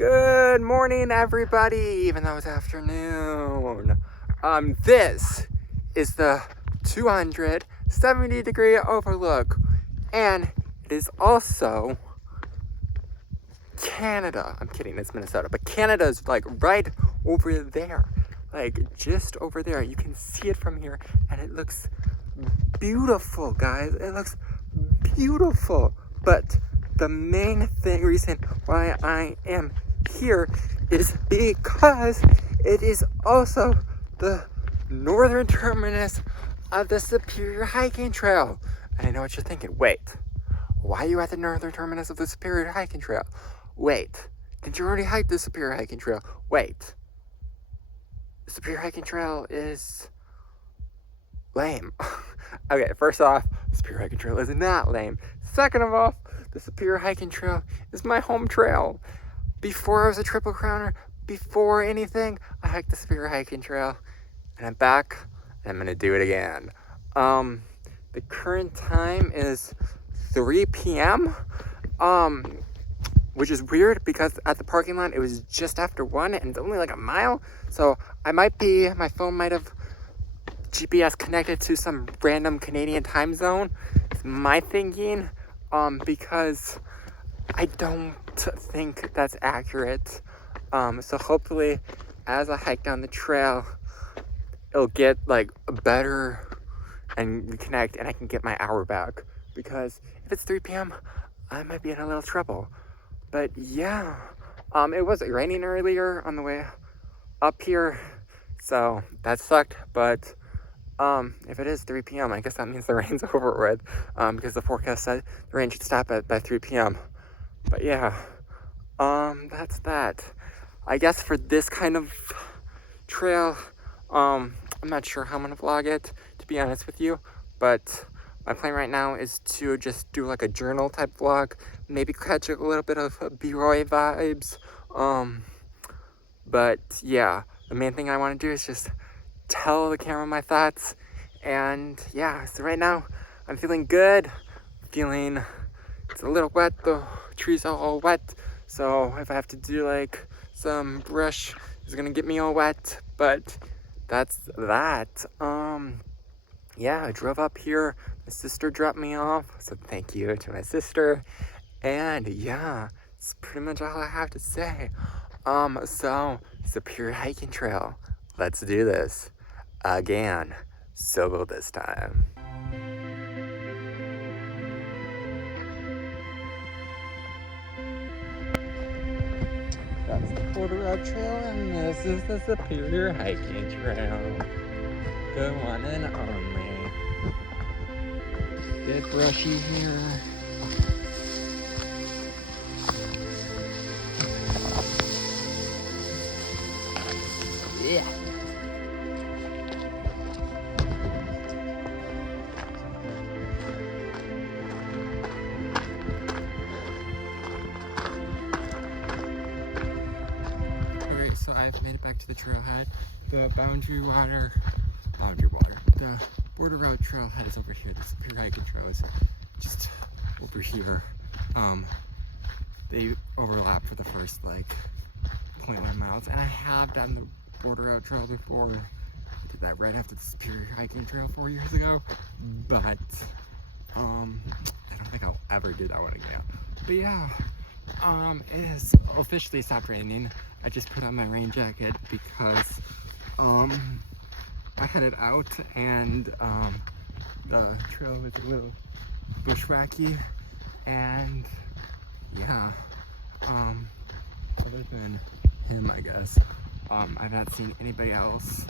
Good morning, everybody, even though it's afternoon. This is the 270-degree overlook, and it is also Canada. I'm kidding, it's Minnesota, but Canada is like right over there, like just over there. You can see it from here, and it looks beautiful, guys. It looks beautiful, but the main reason why I am here is because it is also the northern terminus of the Superior Hiking Trail. And I know what you're thinking. Wait, why are you at the northern terminus of the Superior Hiking Trail? Wait, did you already hike the Superior Hiking Trail? Wait, the Superior Hiking Trail is lame. Okay, first off, the Superior Hiking Trail is not lame. Second of all, the Superior Hiking Trail is my home trail. Before I was a Triple Crowner, before anything, I hiked the Superior Hiking Trail, and I'm back, and I'm gonna do it again. The current time is 3 p.m., which is weird because at the parking lot, it was just after 1, and it's only like a mile, so my phone might have GPS connected to some random Canadian time zone. It's my thinking, because I don't think that's accurate. So hopefully, as I hike down the trail, it'll get like better and reconnect, and I can get my hour back. Because if it's 3 p.m., I might be in a little trouble. But yeah, it was raining earlier on the way up here, so that sucked. But if it is 3 p.m., I guess that means the rain's over with, because the forecast said the rain should stop by 3 p.m. But yeah, that's that. I guess for this kind of trail, I'm not sure how I'm gonna vlog it, to be honest with you, but my plan right now is to just do like a journal type vlog, maybe catch a little bit of B-Roy vibes, but yeah, the main thing I want to do is just tell the camera my thoughts. And yeah, so right now I'm feeling good, it's a little wet, the trees are all wet, so if I have to do like some brush, it's gonna get me all wet. But that's that. Yeah, I drove up here, my sister dropped me off, so thank you to my sister. And yeah, it's pretty much all I have to say. So Superior Hiking Trail, let's do this again, solo this time. That's the Border Road Trail, and this is the Superior Hiking Trail, the one and only. Bit brushy here. Yeah. Okay, so I've made it back to the trailhead. The the Border Road Trailhead is over here. The Superior Hiking Trail is just over here. They overlap for the first like 0.1 miles, and I have done the Border Road Trail before. I did that right after the Superior Hiking Trail 4 years ago, but I don't think I'll ever do that one again. But yeah, it has officially stopped raining. I just put on my rain jacket because I headed out, and the trail was a little bushwhacky, and yeah, other than him, I guess, I've not seen anybody else.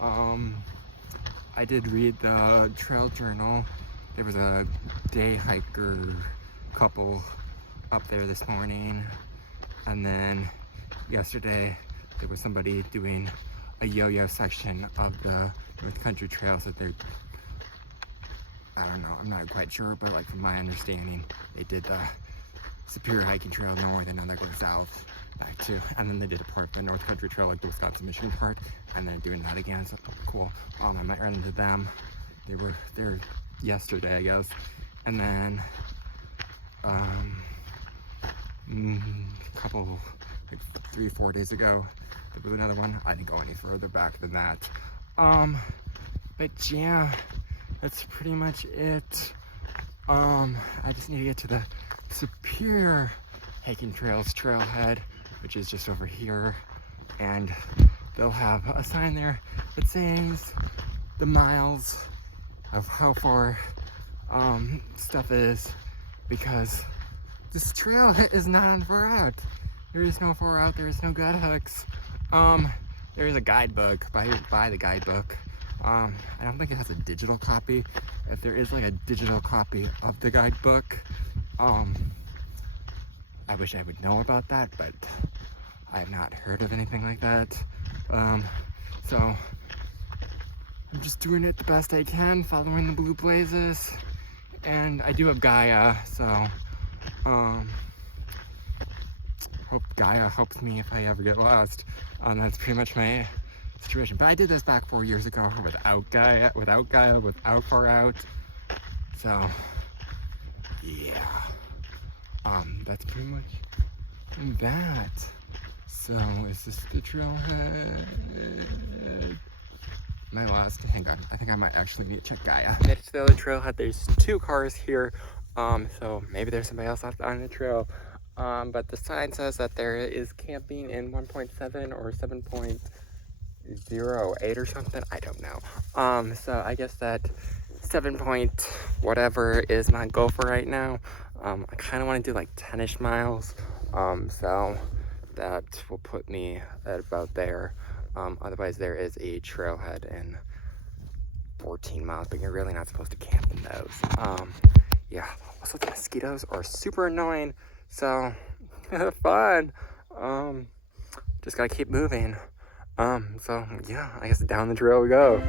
I did read the trail journal. There was a day hiker couple up there this morning, and then yesterday there was somebody doing a yo-yo section of the North Country Trail. So they're, I don't know, I'm not quite sure, but like from my understanding, they did the Superior Hiking Trail north, and then they go south back to, and then they did a part of the North Country Trail, like the Wisconsin Michigan part, and then doing that again. So cool. I might run into them. They were there yesterday, I guess, and then a couple like 3-4 days ago. There was another one. I didn't go any further back than that. But yeah, that's pretty much it. I just need to get to the Superior Hiking Trails trailhead, which is just over here, and they'll have a sign there that says the miles of how far stuff is, because this trail is not on far out. There is no far out, there is no gut hooks. There is a guidebook, buy the guidebook. I don't think it has a digital copy. If there is like a digital copy of the guidebook, I wish I would know about that, but I have not heard of anything like that. So I'm just doing it the best I can, following the blue blazes. And I do have Gaia, so hope Gaia helps me if I ever get lost. That's pretty much my situation. But I did this back 4 years ago without Gaia, without Far Out. So yeah, that's pretty much that. So is this the trailhead? Am I lost? Hang on, I think I might actually need to check Gaia. Made it to the other trailhead. There's 2 cars here, so maybe there's somebody else out on the trail. But the sign says that there is camping in 1.7 or 7.08 or something. I don't know. So I guess that 7 point whatever is my goal for right now. I kind of want to do like 10-ish miles. So that will put me at about there. Otherwise, there is a trailhead in 14 miles, but you're really not supposed to camp in those. Yeah. Also, the mosquitoes are super annoying. So, fun. Just gotta keep moving. So yeah, I guess down the trail we go.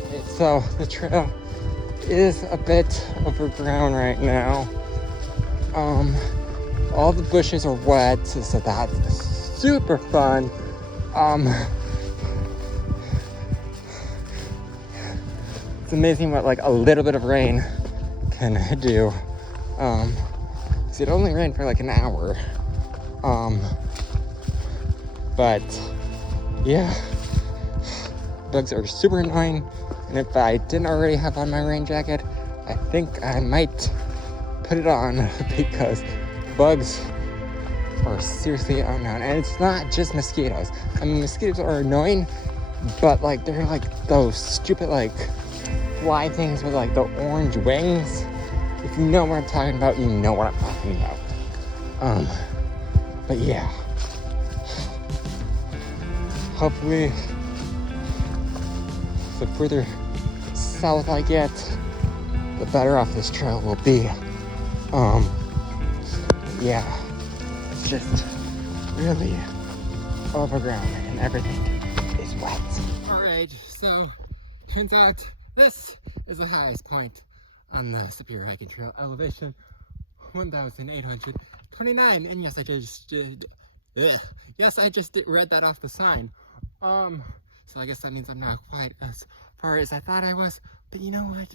Okay, so the trail is a bit overgrown right now. All the bushes are wet, so that's super fun. It's amazing what like a little bit of rain can do. So it only rained for like an hour. But yeah, bugs are super annoying. And if I didn't already have on my rain jacket, I think I might put it on because bugs are seriously unknown. And it's not just mosquitoes. I mean, mosquitoes are annoying, but like they're like those stupid like fly things with like the orange wings. If you know what I'm talking about, you know what I'm talking about. But yeah, hopefully the further south I get, the better off this trail will be. Yeah, it's just really overgrown and everything is wet. All right, so turns out this is the highest point on the Superior Hiking Trail, elevation 1,829. And yes, I just read that off the sign. So I guess that means I'm not quite as far as I thought I was. But you know what?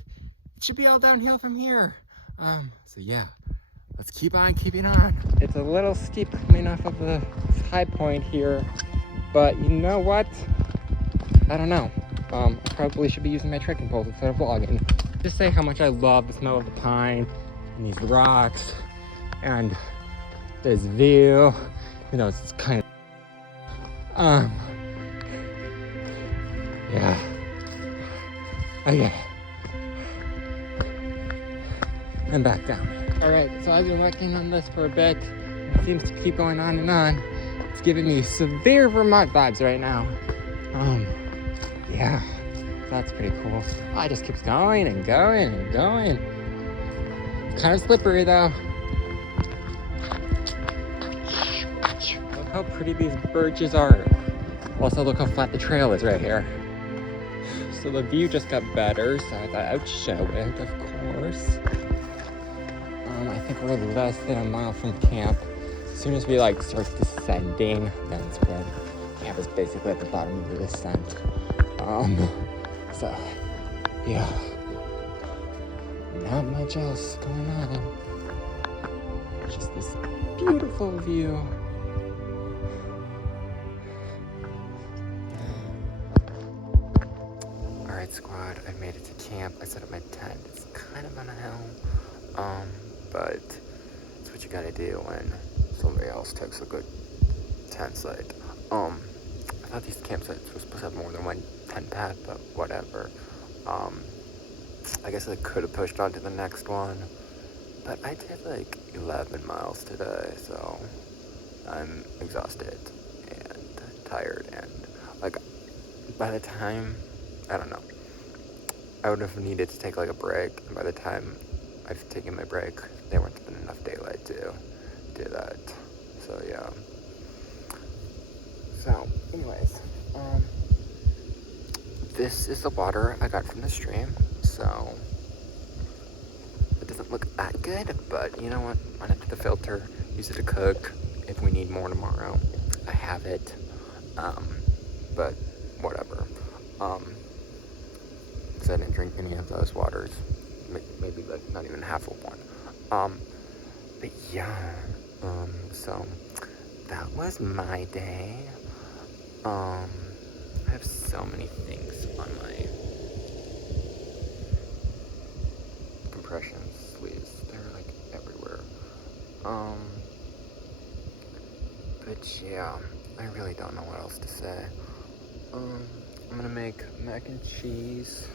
It should be all downhill from here. So yeah, let's keep on keeping on. It's a little steep coming off of the high point here, but you know what? I don't know. I probably should be using my trekking poles instead of vlogging. Just say how much I love the smell of the pine and these rocks and this view. You know, it's kind of yeah. Okay. I'm back down. Alright, so I've been working on this for a bit. It seems to keep going on and on. It's giving me severe Vermont vibes right now. Yeah, that's pretty cool. Oh, it just keeps going and going and going. It's kind of slippery though. Look how pretty these birches are. Also, look how flat the trail is right here. So the view just got better, so I thought I'd show it, of course. I think we're less than a mile from camp. As soon as we like start descending, that's when camp is basically at the bottom of the descent. So yeah, not much else going on. Just this beautiful view. Alright, squad, I made it to camp. I set up my tent. It's kind of on a hill, but it's what you gotta do when somebody else takes a good tent site. I thought these campsites were supposed to have more than one tent pad, but whatever. I guess I could have pushed on to the next one, but I did like 11 miles today, so I'm exhausted and tired, and like by the time, I don't know, I would have needed to take like a break, and by the time I've taken my break, there wouldn't have been enough daylight to do that. So yeah. So anyways, this is the water I got from the stream, so it doesn't look that good, but you know what, run it to the filter, use it to cook if we need more tomorrow. I have it, but whatever. Because I didn't drink any of those waters, maybe like not even half of one. But yeah, so that was my day. I have so many things on my compression sleeves. They're like everywhere. But yeah, I really don't know what else to say. I'm gonna make mac and cheese.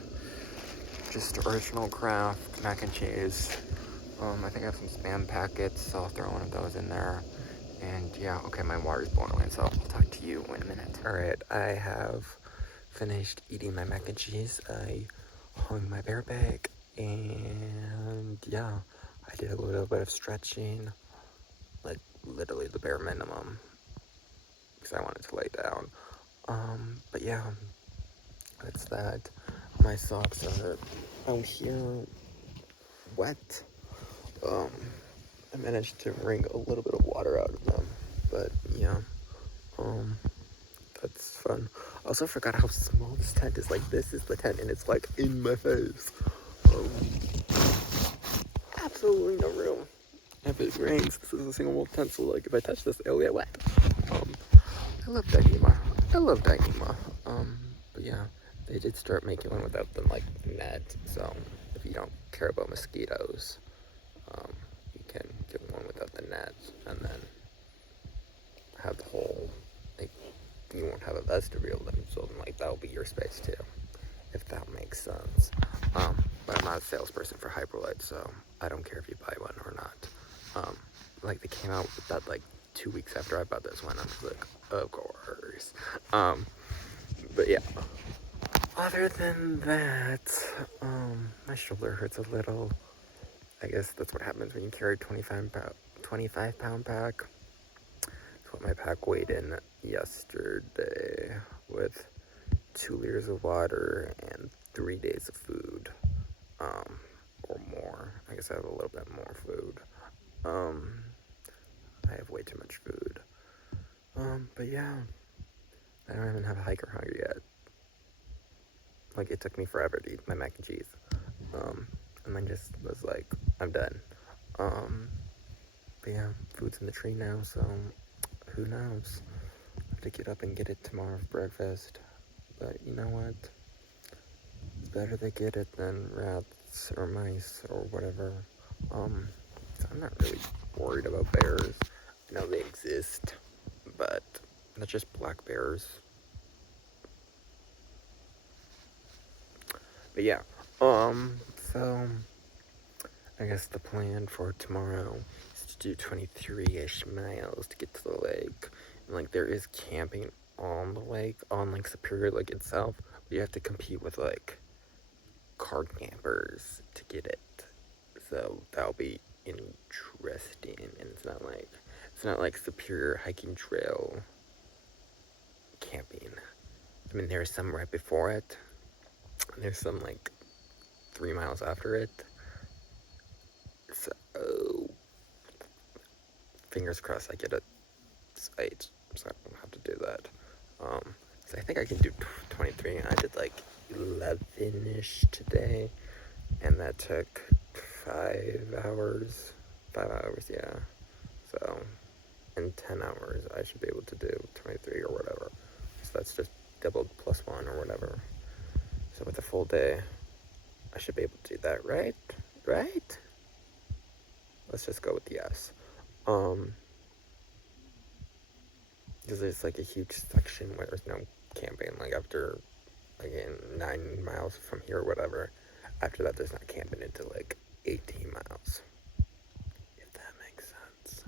Just original craft mac and cheese. I think I have some Spam packets, so I'll throw one of those in there. And yeah, okay, my water's blown away, so I'll talk to you in a minute. Alright, I have finished eating my mac and cheese. I hung my bear bag, and yeah, I did a little bit of stretching, like literally the bare minimum, because I wanted to lay down. But yeah, that's that. My socks are out here wet. I managed to wring a little bit of water out of them, but yeah, that's fun. I also forgot how small this tent is. Like, this is the tent, and it's like in my face. Absolutely no room. If it rains, this is a single wall tent, so like if I touch this, it'll get wet. I love Dyneema. But yeah, they did start making one without the like net, so if you don't care about mosquitoes, you can get one without the net, and then have the whole, like, you won't have a vestibule then, so like that'll be your space too, if that makes sense. But I'm not a salesperson for Hyperlite, so I don't care if you buy one or not. Like they came out with that like 2 weeks after I bought this one. I was like, of course. But yeah. Other than that, my shoulder hurts a little. I guess that's what happens when you carry a 25-pound pack. That's what my pack weighed in yesterday, with 2 liters of water and 3 days of food, or more. I guess I have a little bit more food. I have way too much food. But yeah, I don't even have a hiker hunger yet. Like, it took me forever to eat my mac and cheese. And then just was like, I'm done. But yeah, food's in the tree now, so who knows? I have to get up and get it tomorrow for breakfast. But you know what? It's better they get it than rats or mice or whatever. So I'm not really worried about bears. I know they exist, but they're just black bears. But yeah, so I guess the plan for tomorrow is to do 23-ish miles to get to the lake. And like there is camping on the lake, on like Superior Lake itself, but you have to compete with like car campers to get it. So that'll be interesting, and it's not like Superior Hiking Trail camping. I mean, there's some right before it. There's some like 3 miles after it. So fingers crossed I get a site, so I don't have to do that. So I think I can do 23. I did like 11-ish today, and that took 5 hours. 5 hours, yeah. So in 10 hours, I should be able to do 23 or whatever. So that's just doubled +1 or whatever. So with a full day, I should be able to do that, right? Right? Let's just go with yes. Because there's like a huge section where there's no camping, like after, like in 9 miles from here or whatever. After that, there's not camping until like 18 miles. If that makes sense.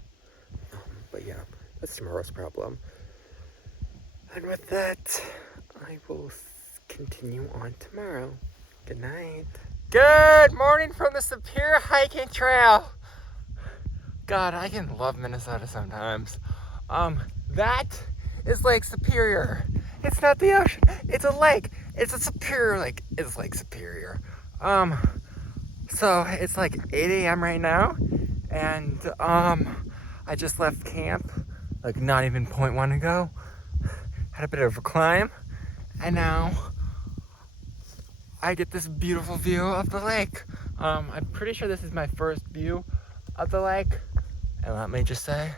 But yeah, that's tomorrow's problem. And with that, I will continue on tomorrow. Good night. Good morning from the Superior Hiking Trail. God, I can love Minnesota sometimes. That is Lake Superior. It's not the ocean, it's a lake. It's a Superior Lake. It's Lake Superior. So it's like 8 a.m. right now, and I just left camp, like not even 0.1 ago. Had a bit of a climb, and now I get this beautiful view of the lake. I'm pretty sure this is my first view of the lake, and let me just say,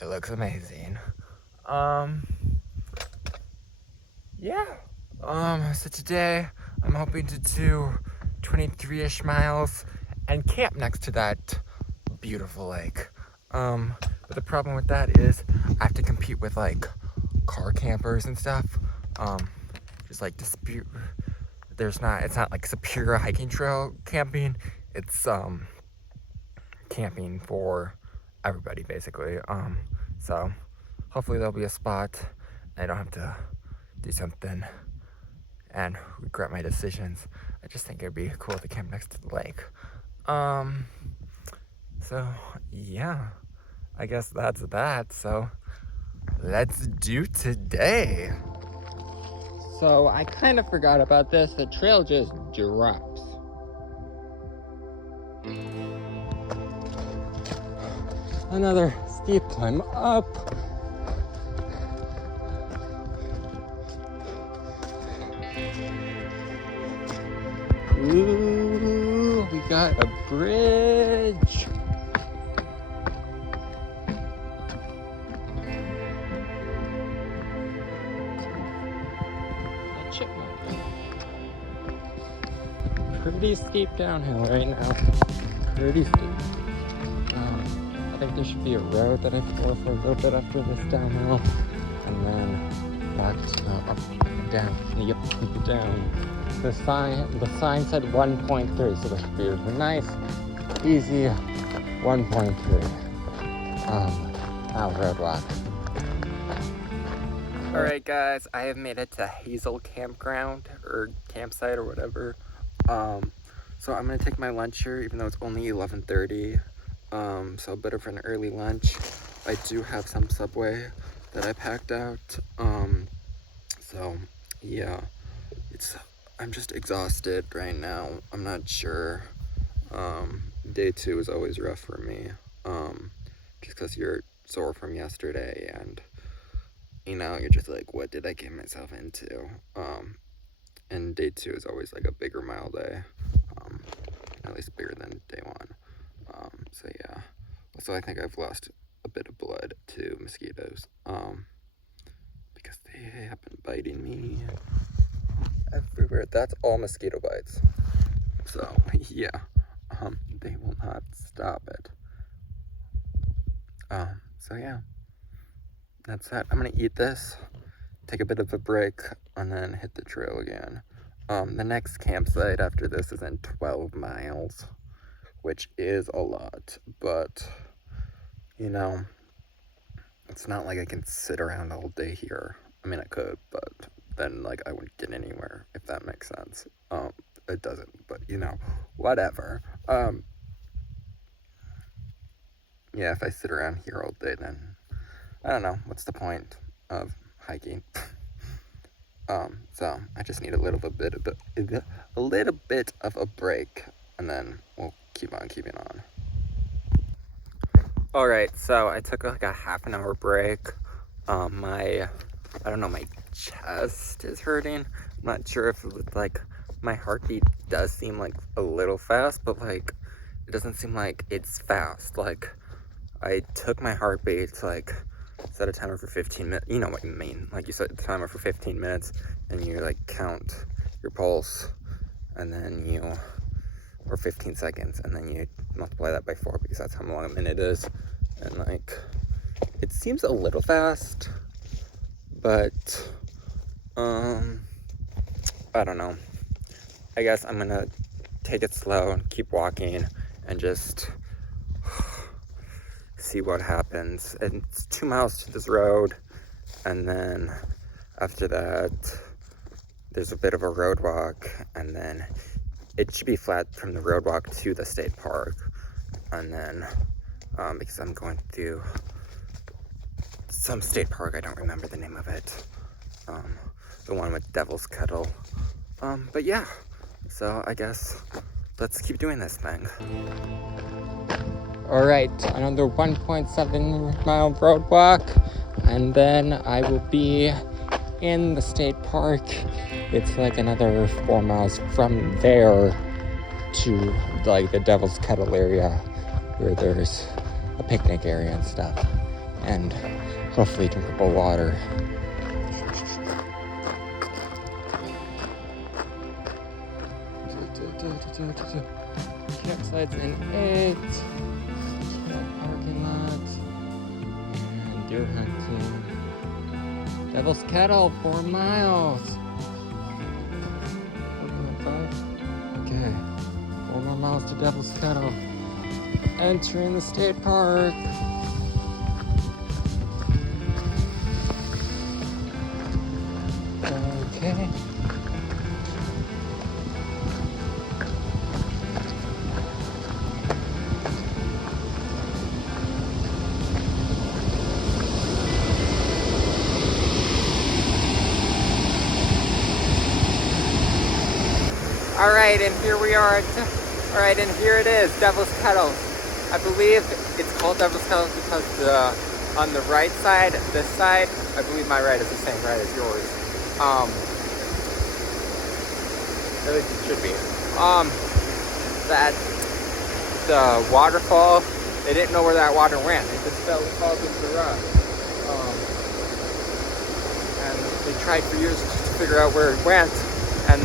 it looks amazing. Yeah. So today I'm hoping to do 23-ish miles and camp next to that beautiful lake. But the problem with that is I have to compete with like car campers and stuff. Just like dispute. It's not like Superior Hiking Trail camping. It's camping for everybody basically. So hopefully there'll be a spot. I don't have to do something and regret my decisions. I just think it'd be cool to camp next to the lake. So yeah, I guess that's that. So let's do today. So I kind of forgot about this. The trail just drops. Another steep climb up. Ooh, we got a bridge. A chipmunk. Pretty steep downhill right now. Pretty steep. I think there should be a road that I follow for a little bit after this downhill, and then back to up and down. Yep, down. The sign said 1.3, so that should be a nice, easy 1.3. Roadblock. Alright guys, I have made it to Hazel Campground, or campsite, or whatever. So I'm gonna take my lunch here, even though it's only 11:30. So a bit of an early lunch. I do have some Subway that I packed out. So yeah, I'm just exhausted right now. I'm not sure. Day 2 is always rough for me. Just because you're sore from yesterday and, you know, you're just like, what did I get myself into? And day 2 is always like a bigger mile day. At least bigger than day 1. So yeah. Also, I think I've lost a bit of blood to mosquitoes. Because they have been biting me everywhere. That's all mosquito bites. So yeah, they will not stop it. So yeah, that's that. I'm gonna eat this, take a bit of a break, and then hit the trail again. The next campsite after this is in 12 miles, which is a lot, but you know, it's not like I can sit around all day here. I mean, I could, but then like I wouldn't get anywhere, if that makes sense. It doesn't, but you know, whatever. Yeah, if I sit around here all day, then I don't know, what's the point of hiking? So I just need a little bit of a break, and then we'll keep on keeping on. All right, so I took like a half an hour break. I don't know, my chest is hurting. I'm not sure if it was like my heartbeat does seem like a little fast, but like it doesn't seem like it's fast. Like, I took my heartbeat to like set a timer for 15 minutes. You know what I mean? Like, you set the timer for 15 minutes and you like count your pulse, and then you, or 15 seconds, and then you multiply that by 4 because that's how long a minute is. And like, it seems a little fast, but I don't know. I guess I'm gonna take it slow and keep walking and just see what happens. And it's 2 miles to this road, and then after that there's a bit of a road walk, and then it should be flat from the road walk to the state park. And then because I'm going through some state park, I don't remember the name of it, the one with Devil's Kettle, but yeah, so I guess let's keep doing this thing. All right, another 1.7 mile road walk, and then I will be in the state park. It's like another 4 miles from there to like the Devil's Kettle area, where there's a picnic area and stuff, and hopefully drinkable water. Campsites in 8, parking lot, and deer hunting. Devil's Kettle, 4 miles. 4.5. Okay, 4 more miles to Devil's Kettle. Entering the state park. Okay. Alright, and here we are. Alright, and here it is, Devil's Kettle. I believe it's called Devil's Kettle because on the right side, this side, I believe my right is the same right as yours. At least it should be. That the waterfall, they didn't know where that water went. It just fell into the rock. And they tried for years just to figure out where it went, and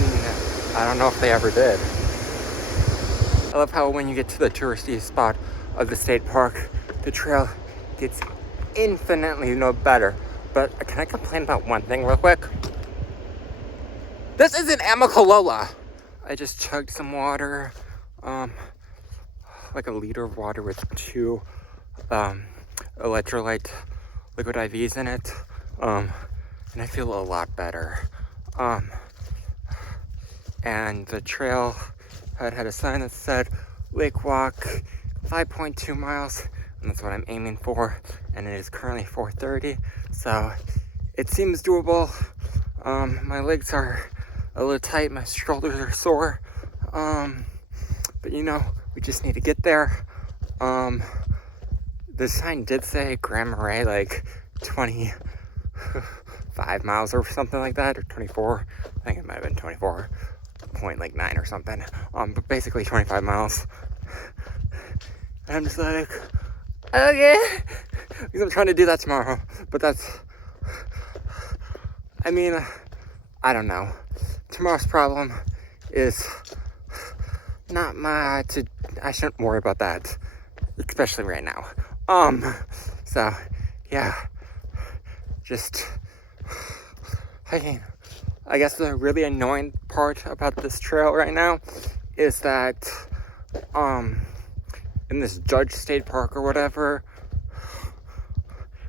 I don't know if they ever did. I love how when you get to the touristy spot of the state park, the trail gets infinitely better. But can I complain about one thing real quick? This isn't Amicalola. I just chugged some water, like a liter of water with 2 electrolyte liquid IVs in it, and I feel a lot better. And the trail had a sign that said Lake Walk 5.2 miles, and that's what I'm aiming for, and it is currently 4:30, so it seems doable. My legs are a little tight, my shoulders are sore, but we just need to get there. The sign did say Grand Marais, like 25 miles or something like that, or 24. I think it might have been 24.9 or something. But basically 25 miles. And I'm just like, okay, because I'm trying to do that tomorrow. But I don't know. Tomorrow's problem is not much. I shouldn't worry about that, especially right now. So yeah, just hiking. I guess the really annoying part about this trail right now is that in this Judge State Park or whatever,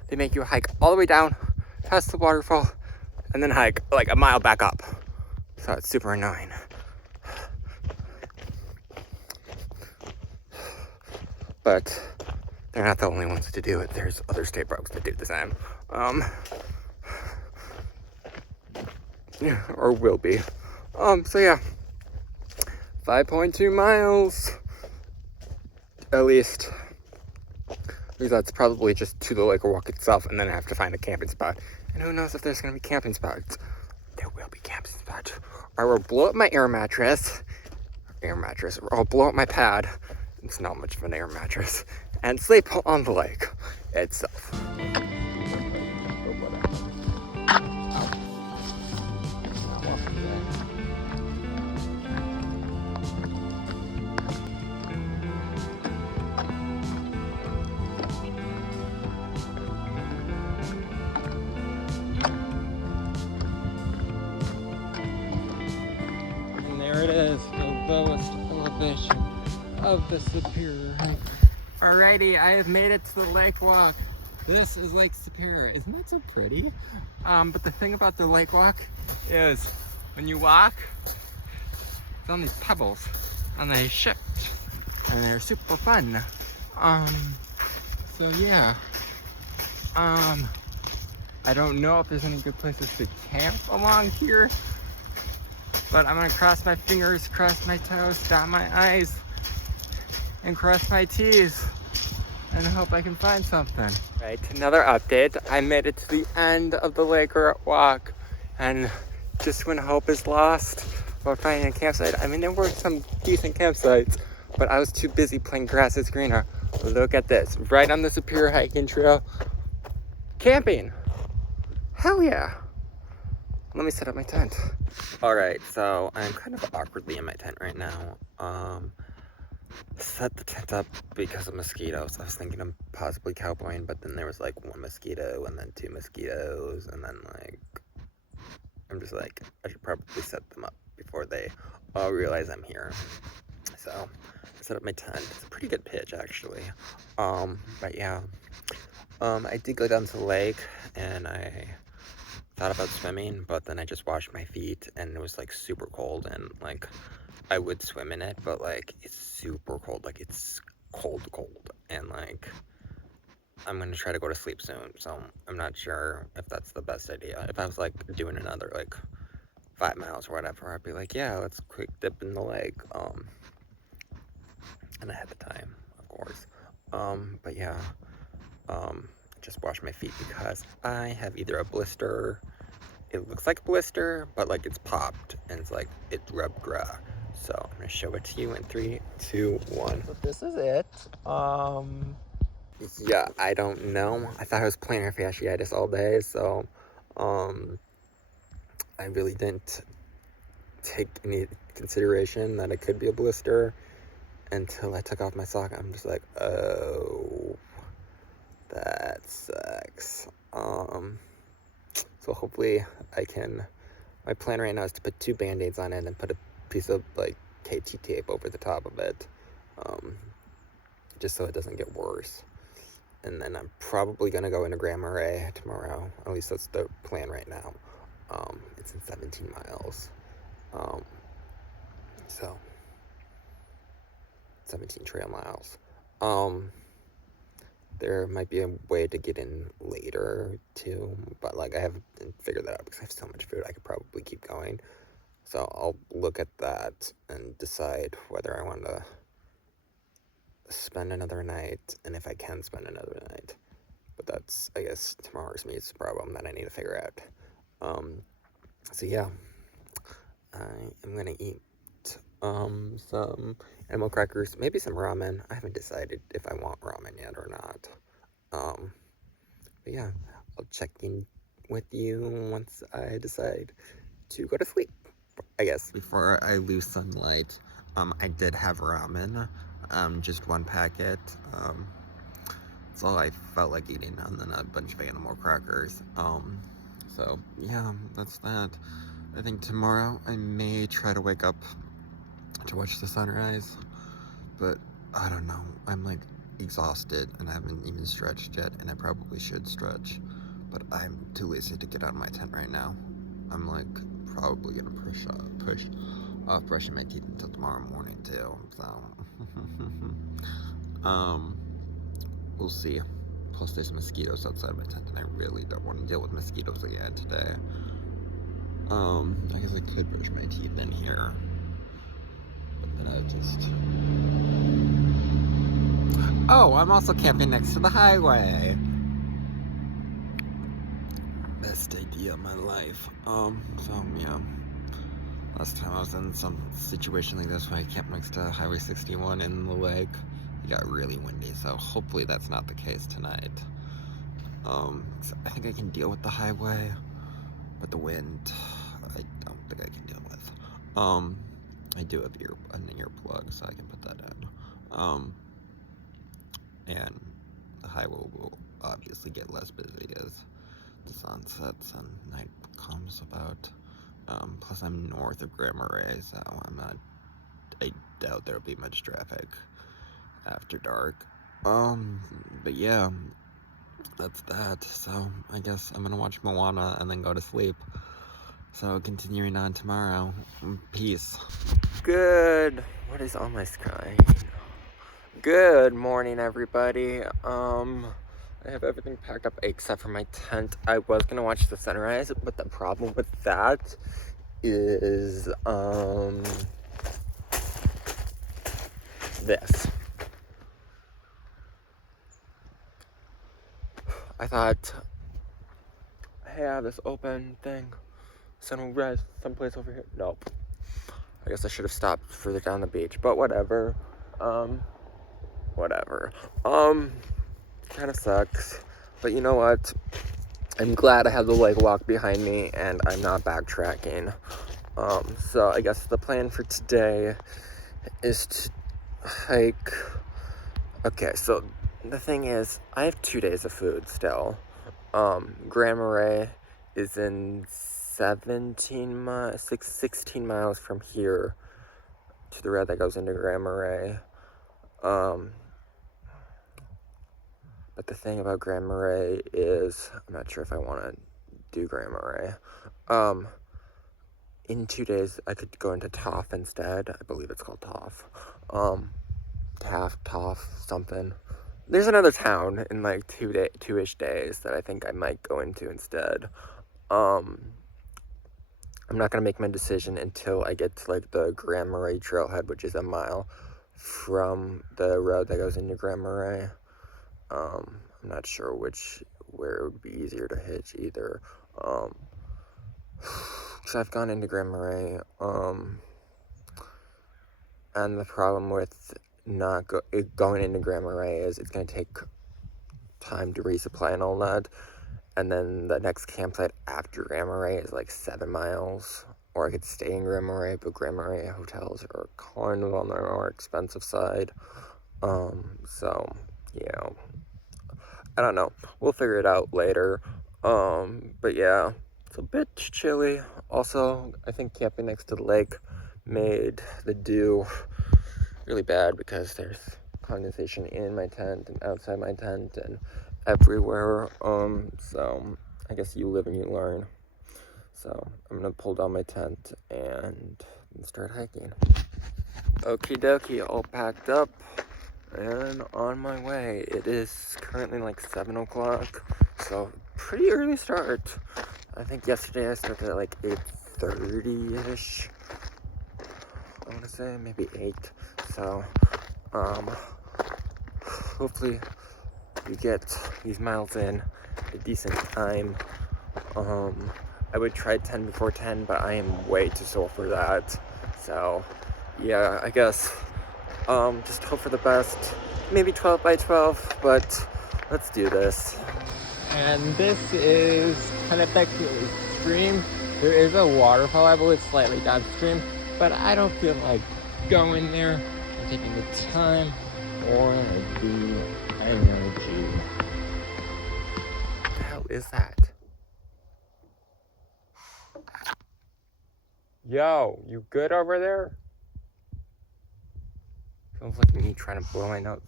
they make you hike all the way down past the waterfall and then hike like a mile back up. So it's super annoying. But they're not the only ones to do it. There's other state parks that do the same. Yeah, or will be. So yeah, 5.2 miles, at least. Because that's probably just to the Lake Walk itself, and then I have to find a camping spot. And who knows if there's going to be camping spots. There will be camping spots. I will blow up my air mattress. I'll blow up my pad, it's not much of an air mattress, and sleep on the lake itself. And there it is, the lowest elevation of the Superior Hike. Alrighty, I have made it to the lake walk. This is Lake Superior. Isn't that so pretty? But the thing about the lake walk is when you walk, it's on these pebbles and they shift and they're super fun. So yeah. I don't know if there's any good places to camp along here, but I'm gonna cross my fingers, cross my toes, dot my I's, and cross my T's, and hope I can find something. Right, another update. I made it to the end of the lake walk, and just when hope is lost about finding a campsite, I mean, there were some decent campsites, but I was too busy playing Grass is Greener. Look at this, right on the Superior Hiking Trail. Camping! Hell yeah! Let me set up my tent. Alright, so I'm kind of awkwardly in my tent right now. Set the tent up because of mosquitoes. I was thinking of possibly cowboying, but then there was like one mosquito and then two mosquitoes, and then like, I'm just like, I should probably set them up before they all realize I'm here. So, I set up my tent. It's a pretty good pitch actually. But yeah. I did go down to the lake and I thought about swimming, but then I just washed my feet and it was like super cold, and like I would swim in it, but like it's super cold, like it's cold, and like I'm gonna try to go to sleep soon, so I'm not sure if that's the best idea. If I was like doing another like 5 miles or whatever, I'd be like, yeah, let's quick dip in the lake, and I had the time, of course. But yeah, just wash my feet because I have either a blister, it looks like a blister, but like it's popped and it's like it's rubbed raw. So I'm gonna show it to you in 3, 2, 1. So this is it. Yeah, I don't know. I thought I was plantar fasciitis all day, so I really didn't take any consideration that it could be a blister until I took off my sock. I'm just like, oh, that sucks. So hopefully I can, my plan right now is to put 2 band-aids on it and put a piece of like KT tape over the top of it, just so it doesn't get worse. And then I'm probably gonna go into Grand Marais tomorrow. At least that's the plan right now. It's in 17 miles. So 17 trail miles. There might be a way to get in later too, but like I haven't figured that out because I have so much food I could probably keep going. So I'll look at that and decide whether I want to spend another night, and if I can spend another night. But that's, I guess, tomorrow's meat's problem that I need to figure out. So yeah, I am gonna eat some animal crackers, maybe some ramen. I haven't decided if I want ramen yet or not. But yeah, I'll check in with you once I decide to go to sleep, I guess. Before I lose sunlight, I did have ramen, just 1 packet. That's all I felt like eating, and then a bunch of animal crackers. So yeah, that's that. I think tomorrow I may try to wake up to watch the sunrise, but I don't know. I'm like exhausted and I haven't even stretched yet, and I probably should stretch, but I'm too lazy to get out of my tent right now. I'm like probably gonna push off brushing my teeth until tomorrow morning too, so we'll see. Plus there's mosquitoes outside my tent and I really don't want to deal with mosquitoes again today. I guess I could brush my teeth in here, but then I just... Oh, I'm also camping next to the highway. Best idea of my life. So yeah. Last time I was in some situation like this when I camped next to Highway 61 in the lake, it got really windy, so hopefully that's not the case tonight. I think I can deal with the highway, but the wind, I don't think I can deal with. I do have an earplug, so I can put that in. And the highway will obviously get less busy as the sun sets and night comes about. Plus I'm north of Grand Marais, so I doubt there'll be much traffic after dark. But yeah, that's that. So I guess I'm gonna watch Moana and then go to sleep. So continuing on tomorrow. Peace. What is on my screen? Good morning, everybody. I have everything packed up except for my tent. I was gonna watch the sunrise, but the problem with that is, this. I thought, hey, I have this open thing. Sunrise someplace over here. Nope. I guess I should have stopped further down the beach, but whatever. Whatever. Kind of sucks. But you know what? I'm glad I have the lake walk behind me and I'm not backtracking. So I guess the plan for today is to hike. Okay, so the thing is, I have 2 days of food still. Grand Marais is in 16 miles from here to the road that goes into Grand Marais. But the thing about Grand Marais is, I'm not sure if I want to do Grand Marais. In 2 days, I could go into Toff instead. I believe it's called Toff. Toff, something. There's another town in like 2-ish days that I think I might go into instead. I'm not gonna make my decision until I get to like the Grand Marais trailhead, which is a mile from the road that goes into Grand Marais. I'm not sure where it would be easier to hitch either. Because I've gone into Grand Marais, and the problem with not going into Grand Marais is it's going to take time to resupply and all that. And then the next campsite after Grand Marais is like 7 miles. Or I could stay in Grand Marais, but Grand Marais hotels are kind of on the more expensive side. So, yeah. I don't know. We'll figure it out later. But yeah, it's a bit chilly. Also, I think camping next to the lake made the dew really bad because there's condensation in my tent and outside my tent and everywhere. So I guess you live and you learn. So I'm gonna pull down my tent and start hiking. Okie dokie, all packed up and on my way. It is currently like 7 o'clock, so pretty early start. I think yesterday I started at like 8:30-ish. I want to say maybe 8. So hopefully we get these miles in at a decent time. I would try 10 before 10, but I am way too sore for that. So yeah, I guess just hope for the best. Maybe 12 by 12, but let's do this. And this is kind of back to the stream. There is a waterfall, I believe, slightly downstream, but I don't feel like going there and taking the time or the energy. What the hell is that? Yo, you good over there? Sounds like me trying to blow my nose.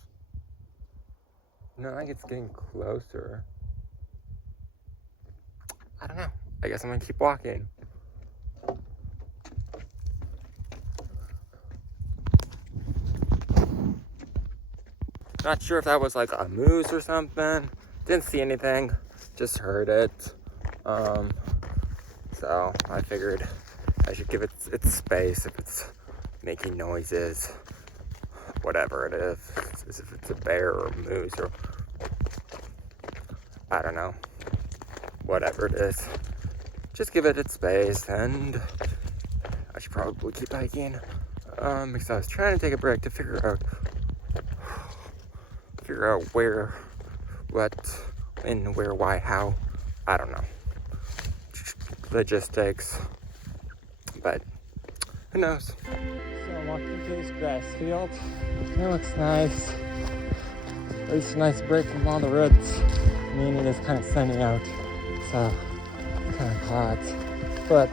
No, like it's getting closer. I don't know. I guess I'm gonna keep walking. Not sure if that was like a moose or something. Didn't see anything. Just heard it. So I figured I should give it its space if it's making noises. Whatever it is. If it's a bear or a moose or I don't know. Whatever it is. Just give it its space, and I should probably keep hiking. Because I was trying to take a break to figure out figure out where, what, when, where, why, how. I don't know. Logistics. But who knows? So I'm walking through this grass field. It looks nice. At least a nice break from all the roots. I mean, it is kind of sunny out, so it's kind of hot. But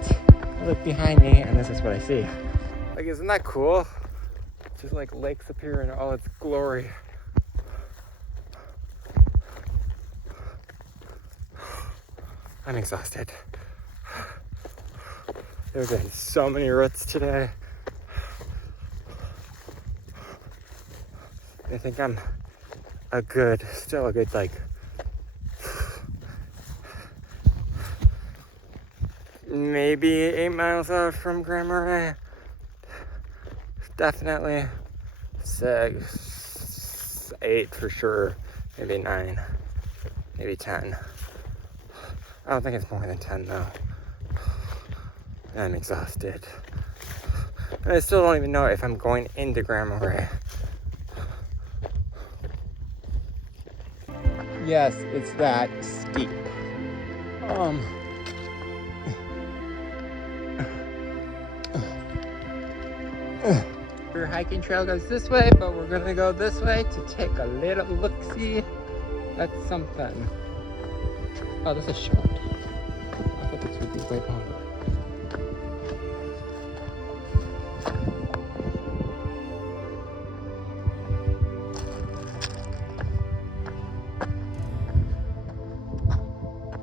I look behind me, and this is what I see. Like, isn't that cool? Just like Lake Superior in all its glory. I'm exhausted. There have been so many roots today. I think I'm still a good like maybe 8 miles out from Grand Marais. Definitely 6, 8 for sure, maybe 9, maybe 10. I don't think it's more than 10 though. I'm exhausted. And I still don't even know if I'm going into Grand Marais. Yes, it's that steep. Our hiking trail goes this way, but we're gonna go this way to take a little look-see at something. Oh, this is short. I thought this would be way longer.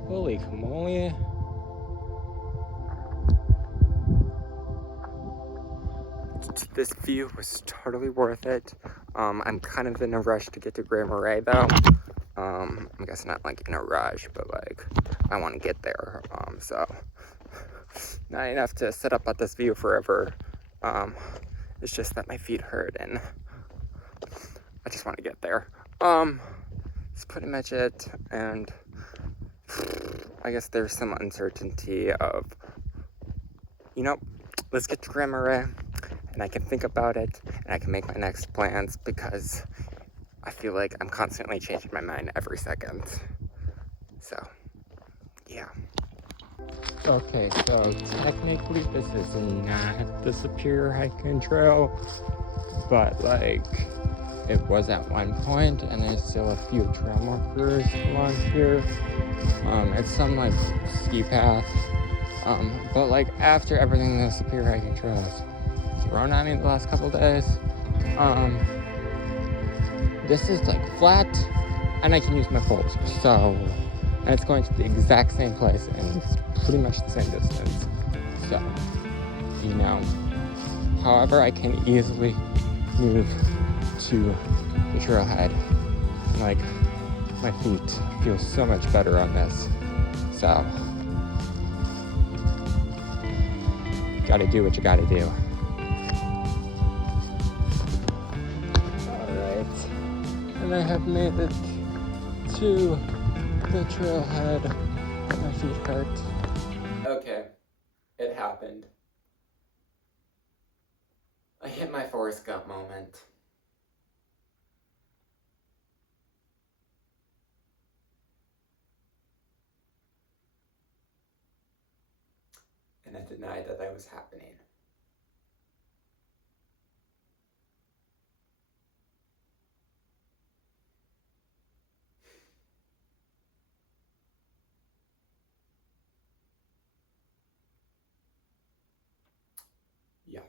Holy moly. This view was totally worth it. I'm kind of in a rush to get to Grand Marais though. I guess not like in a rush, but like I want to get there. So not enough to sit up at this view forever. It's just that my feet hurt and I just want to get there. That's pretty much it. And I guess there's some uncertainty of, let's get to Grand Marais and I can think about it and I can make my next plans because I feel like I'm constantly changing my mind every second. So, yeah. Okay, so technically this is not the Superior Hiking Trail, but like it was at one point, and there's still a few trail markers along here. It's some like ski path, but like after everything the Superior Hiking Trail has thrown at me the last couple days, this is like flat, and I can use my poles. So, and it's going to the exact same place, and it's pretty much the same distance. So, however, I can easily move to the trailhead. Like, my feet feel so much better on this. So, gotta do what you gotta do. Alright, and I have made it to the trailhead. My feet hurt. Okay, it happened. I hit my Forrest Gump moment. And I denied that that was happening. Yeah.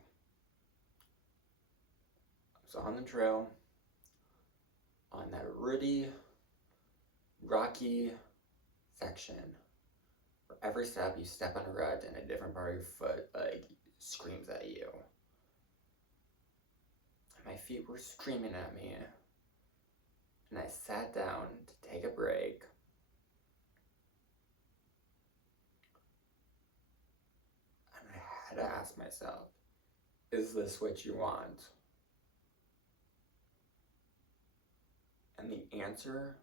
So on the trail, on that rooty, rocky section, for every step you step on a rut and a different part of your foot like screams at you. My feet were screaming at me, and I sat down to take a break. And I had to ask myself, is this what you want? And the answer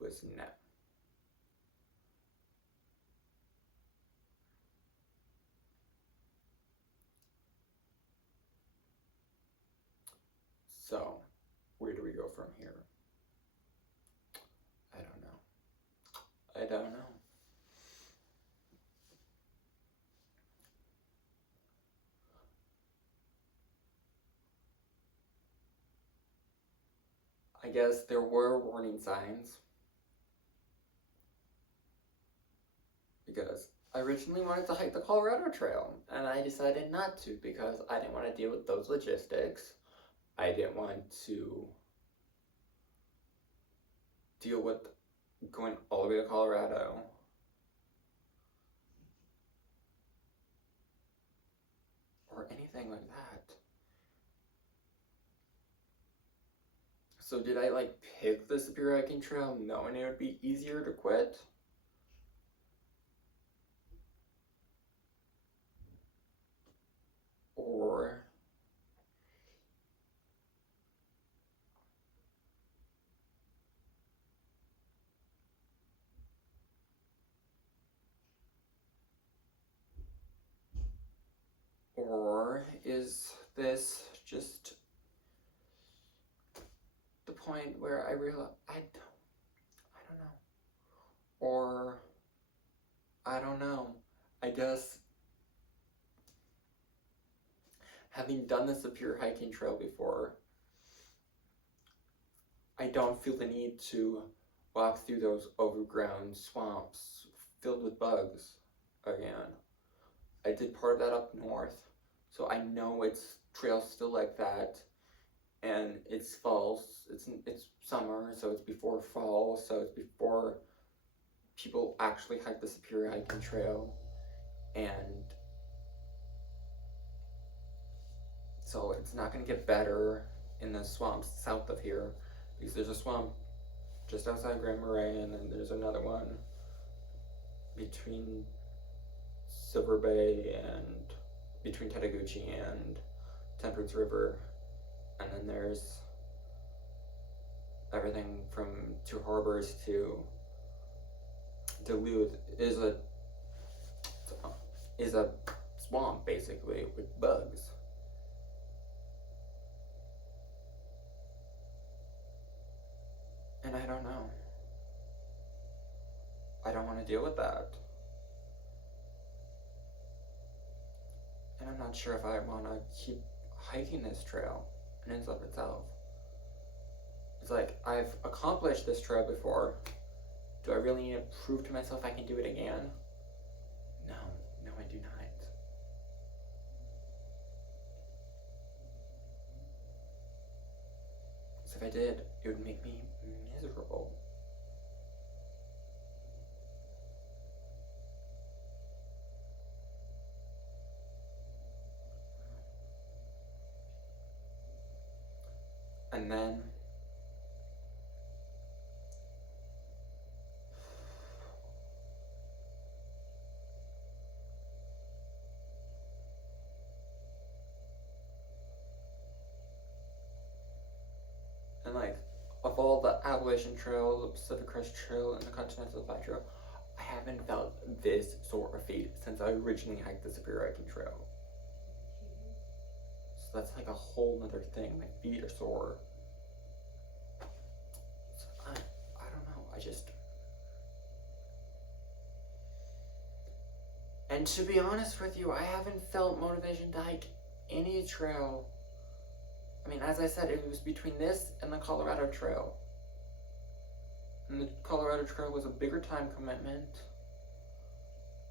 was no. So, where do we go from here? I don't know. I don't know. I guess there were warning signs. Because I originally wanted to hike the Colorado Trail, and I decided not to because I didn't want to deal with those logistics. I didn't want to deal with going all the way to Colorado. Or anything like that. So did I like pick the Superior Hiking Trail knowing it would be easier to quit? Or is this just the point where I realize I don't know. Or I don't know. I guess having done the Superior Hiking Trail before, I don't feel the need to walk through those overgrown swamps filled with bugs again. I did part of that up north, so I know it's trails still like that, and it's fall, it's summer, so it's before fall, so it's before people actually hike the Superior Hiking Trail, and so it's not going to get better in the swamps south of here, because there's a swamp just outside Grand Marais, and then there's another one between Silver Bay and between Tateguchi and Temperance River, and then there's everything from Two Harbors to Duluth is a swamp basically with bugs. And I don't know. I don't want to deal with that. And I'm not sure if I want to keep hiking this trail in and of itself. It's like, I've accomplished this trail before. Do I really need to prove to myself I can do it again? No, I do not. So if I did, it would make me miserable. And then like, of all the Appalachian Trail, the Pacific Crest Trail, and the Continental Divide Trail, I haven't felt this sort of feat since I originally hiked the Superior Hiking Trail. So that's like a whole nother thing. My feet are sore. So I don't know. And to be honest with you, I haven't felt motivation to hike any trail. I mean, as I said, it was between this and the Colorado Trail. And the Colorado Trail was a bigger time commitment,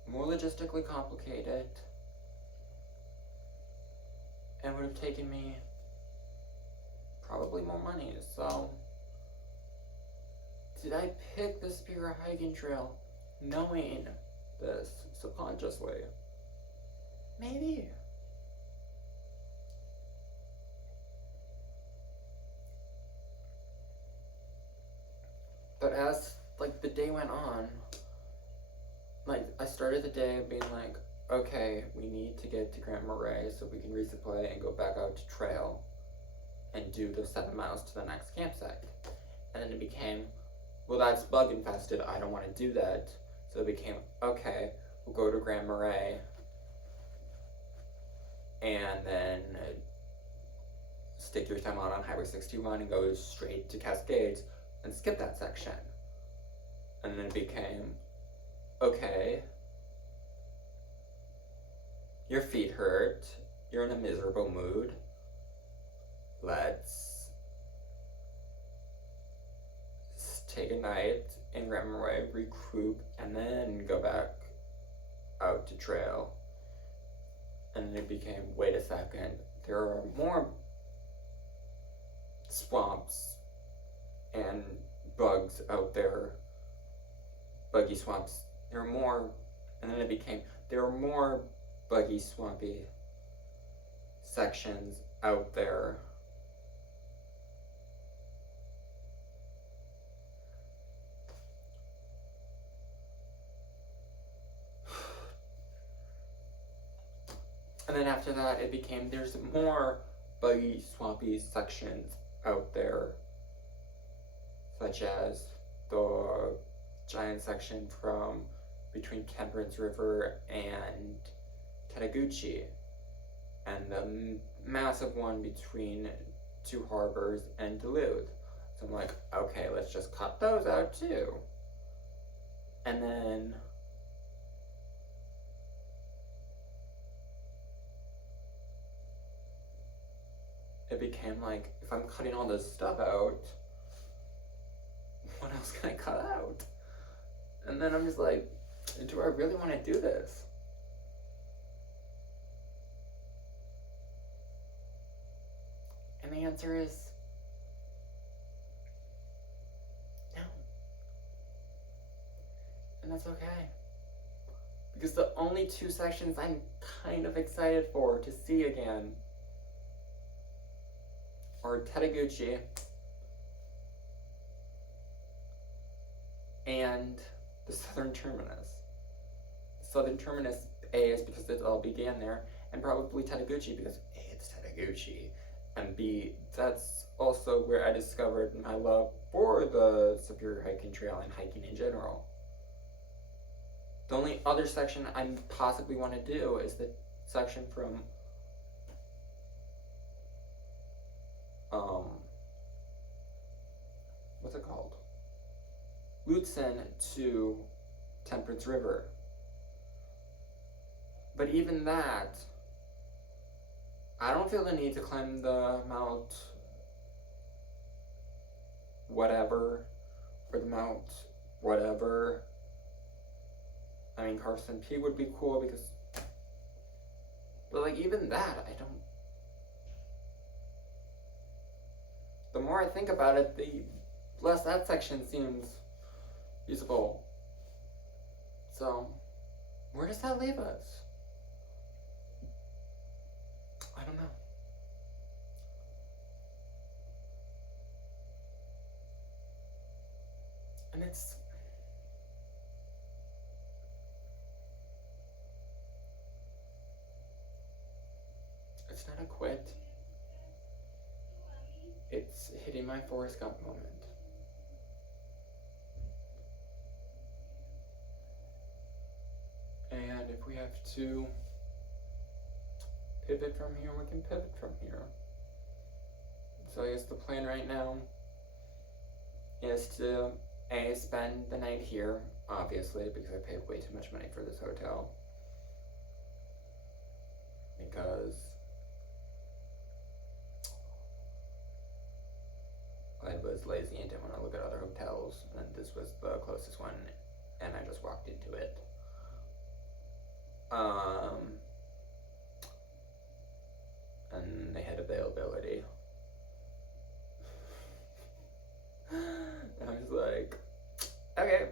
more logistically complicated, and would have taken me probably more money. So, did I pick the Superior Hiking Trail knowing this subconsciously? Maybe. But as like the day went on, like I started the day being like, okay, we need to get to Grand Marais so we can resupply and go back out to trail and do those 7 miles to the next campsite. And then it became, well, that's bug infested, I don't want to do that. So it became, okay, we'll go to Grand Marais and then stick your thumb out on Highway 61 and go straight to Cascades and skip that section. And then it became, okay, your feet hurt, you're in a miserable mood, let's take a night in Remoray, regroup, and then go back out to trail. And then it became, wait a second, there are more swamps and bugs out there, buggy swamps. There are more, and then it became, there are more buggy, swampy sections out there. And then after that, it became, there's more buggy, swampy sections out there, such as the giant section from between Temperance River and Tadaguchi, and the massive one between Two Harbors and Duluth. So I'm like, okay, let's just cut those out too. And then it became like, if I'm cutting all this stuff out, what else can I cut out? And then I'm just like, do I really want to do this? And the answer is no. And that's okay. Because the only two sections I'm kind of excited for to see again are Tadaguchi and the Southern Terminus. Southern Terminus, A, is because it all began there, and probably Tadaguchi because A, it's Tadaguchi, and B, that's also where I discovered my love for the Superior Hiking Trail and hiking in general. The only other section I possibly want to do is the section from what's it called? Lutsen to Temperance River. But even that, I don't feel the need to climb the Mount whatever, or the Mount whatever. I mean, Carson Peak would be cool because, but like even that, I don't. The more I think about it, the less that section seems usable. So, where does that leave us? I don't know. And it's not a quit. It's hitting my Forrest Gump moment. And if we have to pivot from here, we can pivot from here. So I guess the plan right now is to A, spend the night here, obviously, because I paid way too much money for this hotel. Because I was lazy and didn't want to look at other hotels, and this was the closest one, and I just walked into it. And they had availability. And I was like, okay.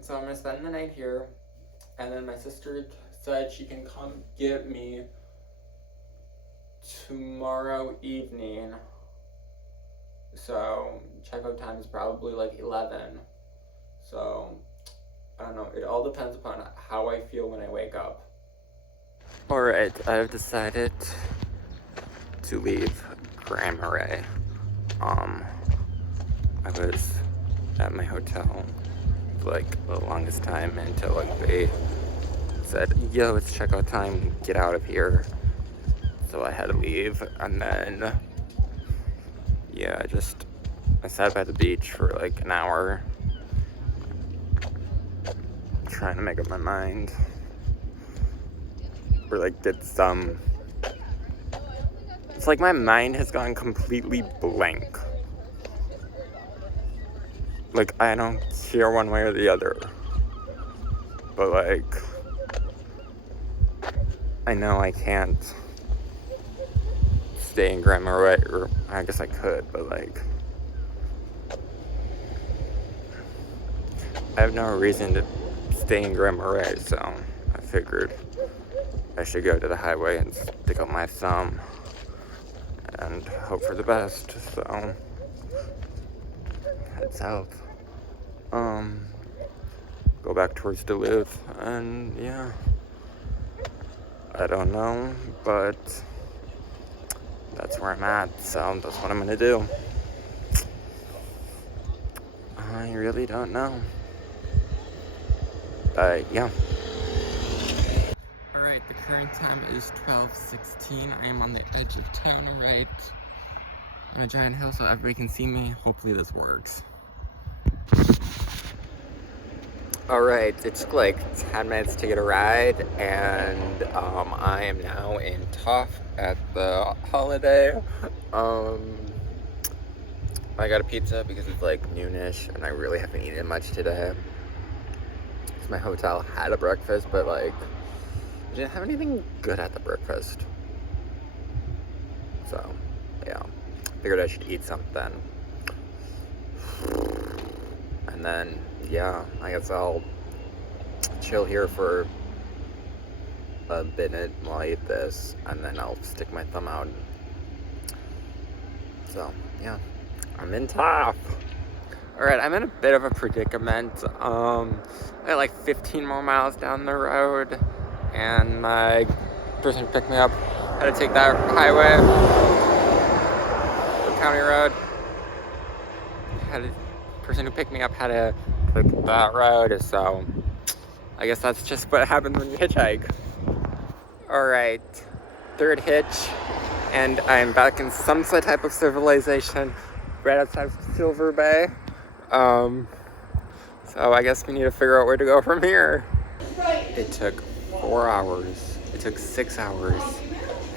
So I'm gonna spend the night here, and then my sister said she can come get me tomorrow evening. So checkout time is probably like 11. So I don't know, it all depends upon how I feel when I wake up. Alright, I've decided to leave Grand Marais. I was at my hotel for like the longest time until like they said, yo, it's checkout time, get out of here. so I had to leave. And then, yeah, I sat by the beach for like an hour, trying to make up my mind, or like get some. It's like my mind has gone completely blank. Like, I don't care one way or the other. But, like, I know I can't stay in Grand Marais, or I guess I could, but, like, I have no reason to stay in Grand Marais, so I figured I should go to the highway and stick out my thumb and hope for the best, so head south. Go back towards Duluth, and yeah, I don't know, but that's where I'm at, so that's what I'm gonna do. I really don't know. Yeah. Alright, the current time is 12:16. I am on the edge of town, right on a giant hill so everybody can see me. Hopefully this works. Alright, it took like 10 minutes to get a ride, and I am now in Toff at the Holiday. I got a pizza because it's like noonish and I really haven't eaten much today. My hotel had a breakfast, but like I didn't have anything good at the breakfast. So yeah, figured I should eat something. And then yeah, I guess I'll chill here for a minute while I eat this, and then I'll stick my thumb out. So yeah, I'm in Toff. Alright, I'm in a bit of a predicament. I got like 15 more miles down the road, and my person who picked me up had to take that highway, or county road. The person who picked me up had to take that road, so I guess that's just what happens when you hitchhike. Alright, third hitch, and I'm back in some type of civilization right outside of Silver Bay. So I guess we need to figure out where to go from here. It took 4 hours. It took 6 hours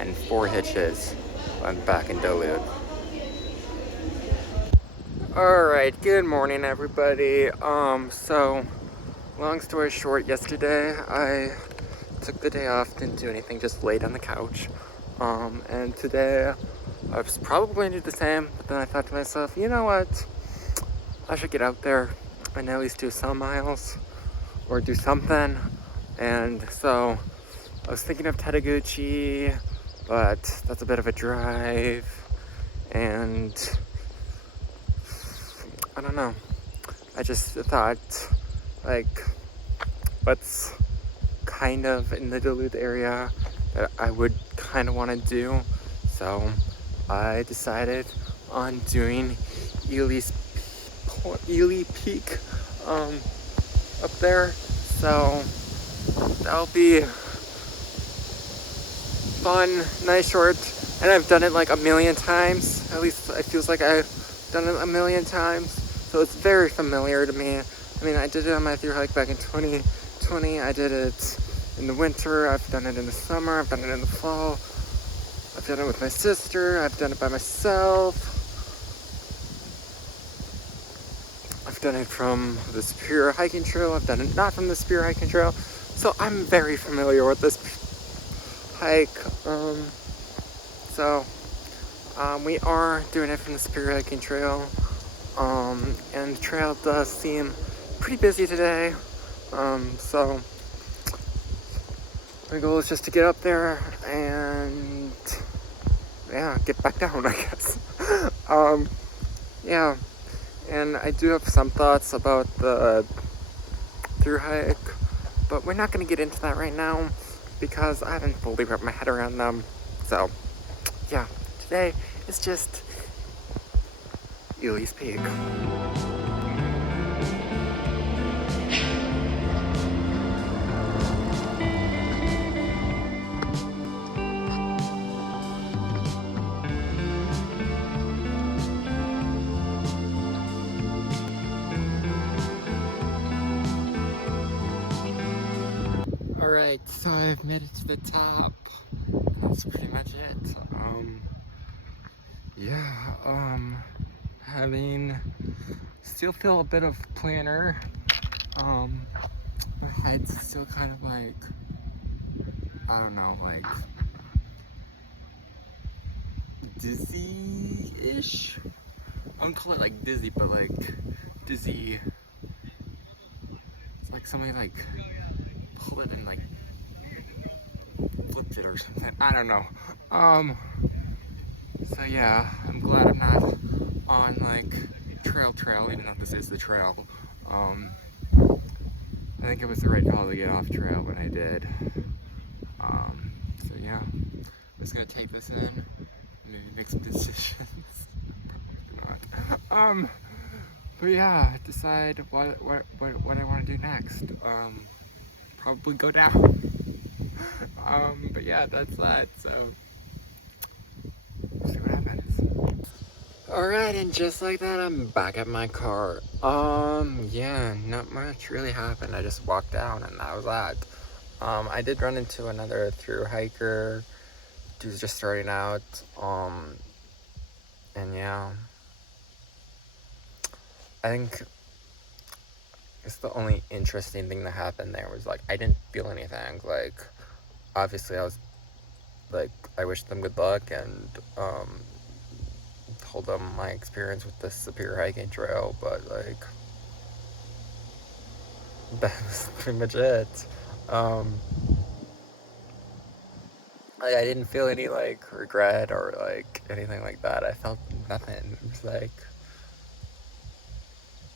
and 4 hitches. I'm back in Duluth. Alright, good morning everybody. So long story short, yesterday I took the day off, didn't do anything, just laid on the couch. And today I was probably going to do the same, but then I thought to myself, you know what? I should get out there and at least do some miles or do something. And so I was thinking of Tateguchi, but that's a bit of a drive, and I don't know. I just thought, like, what's kind of in the Duluth area that I would kind of want to do. So I decided on doing Ely Peak up there. So that'll be fun, nice, short, and I've done it like a million times. At least it feels like I've done it a million times. So it's very familiar to me. I mean, I did it on my thru hike back in 2020. I did it in the winter. I've done it in the summer. I've done it in the fall. I've done it with my sister. I've done it by myself. I've done it from the Superior Hiking Trail. I've done it not from the Superior Hiking Trail. So I'm very familiar with this hike. We are doing it from the Superior Hiking Trail. And the trail does seem pretty busy today. So my goal is just to get up there and yeah, get back down, I guess. Yeah. And I do have some thoughts about the thru hike, but we're not going to get into that right now because I haven't fully wrapped my head around them. So, yeah, today is just Ely's Peak. Alright, so I've made it to the top. That's pretty much it. Having still feel a bit of planner. My head's still kind of like, I don't know, like dizzy-ish. I wouldn't call it like dizzy, but like dizzy. It's like somebody like pulled it and like flipped it or something. I don't know. So yeah, I'm glad I'm not on like trail, even though this is the trail. I think it was the right call to get off trail when I did. So yeah, I'm just gonna take this in, maybe make some decisions. Probably not. But yeah, decide what I want to do next. Probably go down. But yeah, that's that. So we'll see what happens. Alright, and just like that, I'm back at my car. Yeah, not much really happened. I just walked down and that was that. I did run into another thru hiker who's just starting out. And yeah, I think it's the only interesting thing that happened there was like, I didn't feel anything. Like, obviously I was like, I wished them good luck and, told them my experience with the Superior Hiking Trail, but like, that was pretty much it. Like, I didn't feel any like regret or like anything like that. I felt nothing. It was like,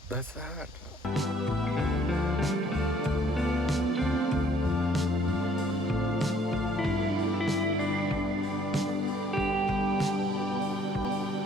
that's that.